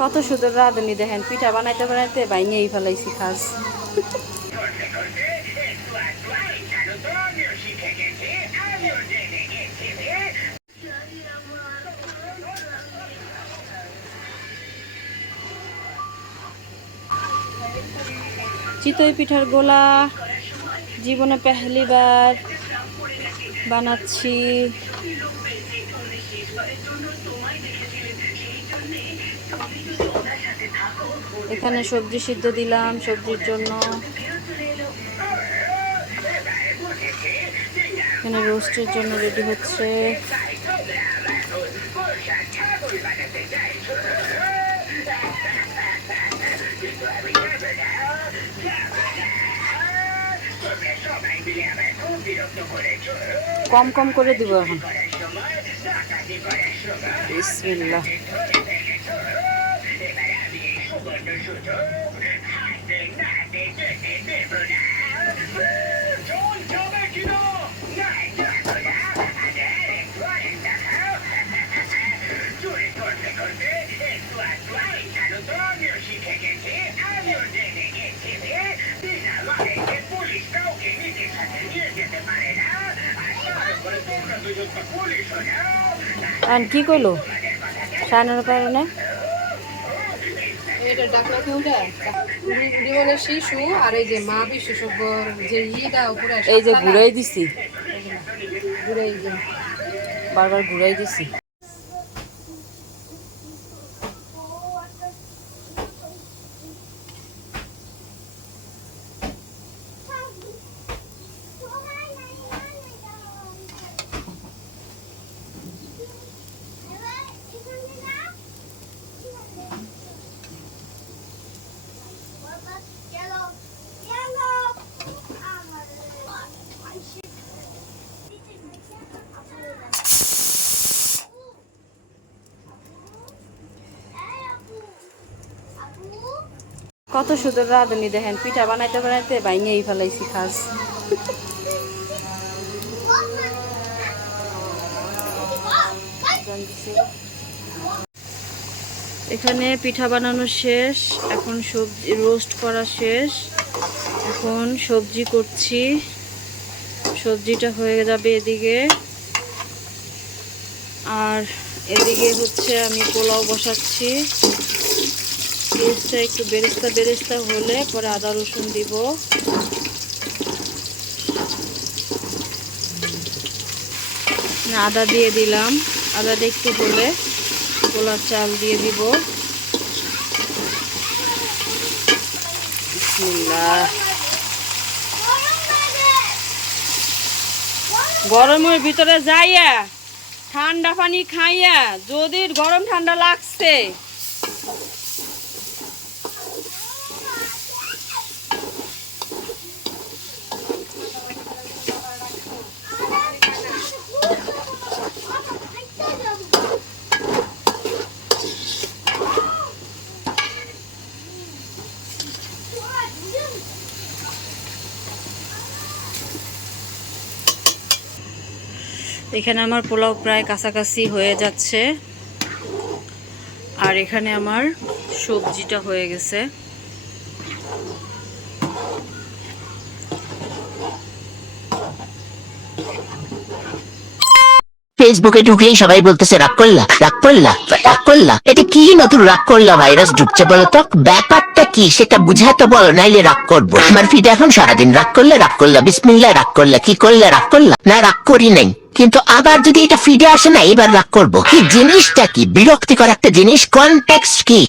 কত সুন্দর রাঁধুনি দেখেন, পিঠা বানাইতে বানাইতে ভাঙিয়েই ফেলাইছি খাস। চিতই পিঠার গোলা জীবনে পেহলিবার বানাচ্ছি। এখানে সবজি সিদ্ধ দিলাম সবজির জন্য। এখানে রোস্টের জন্য রেডি হচ্ছে। কম কম করে দিব এখন। বিসমিল্লাহ। কি কইলো সায়নের কারণে শিশু আর এই যে মা বিশেষজ্ঞ যে এই যে ঘুরাই দিছি, ঘুরাই বারবার ঘুরাই দিছি। কত সুন্দর রাঁধুনি দেখেন, পিঠা বানাইতে বানাইতে ভাঙিয়েই ফেলাইছি খাস। এখানে পিঠা বানানো শেষ, এখন সবজি রোস্ট করা শেষ, এখন সবজি করছি। সবজিটা হয়ে যাবে এদিকে, আর এদিকে হচ্ছে আমি পোলাও বসাচ্ছি। পেঁয়াজটা একটু বেরেস্তা বেরেস্তা হলে পরে আদা রসুন দিব। আদা দিয়ে দিলাম, আদাটা একটু হলে পোলার চাল দিয়ে দিব। বিসমিল্লাহ। গরমের ভিতরে যাইয়া ঠান্ডা পানি খাইয়া যদি গরম ঠান্ডা লাগছে এখানে আমার পোলাও প্রায় কাছাকাছি হয়ে যাচ্ছে, আর এখানে আমার সবজিটা হয়ে গেছে। ফেসবুকে ঢুকেই সবাই বলতেছে রাগ করলা রাগ করলা রাগ করলা। এটা কি নতুন রাগ করলা ভাইরাস ঢুকছে বলো তো? ব্যাপারটা কি সেটা বুঝায় তো বলো, নাইলে রাগ করবো। আমার ফিডে এখন সারাদিন রাগ করলা বিসমিল্লাহ, রাগ করলা কি করলে রাগ করলা না, রাগ করি নাই। কিন্তু আবার যদি এটা ফিডে আসে না, এবার রাগ করবো। কি জিনিসটা কি বিরক্তিকর একটা জিনিস, কনটেক্সট কি?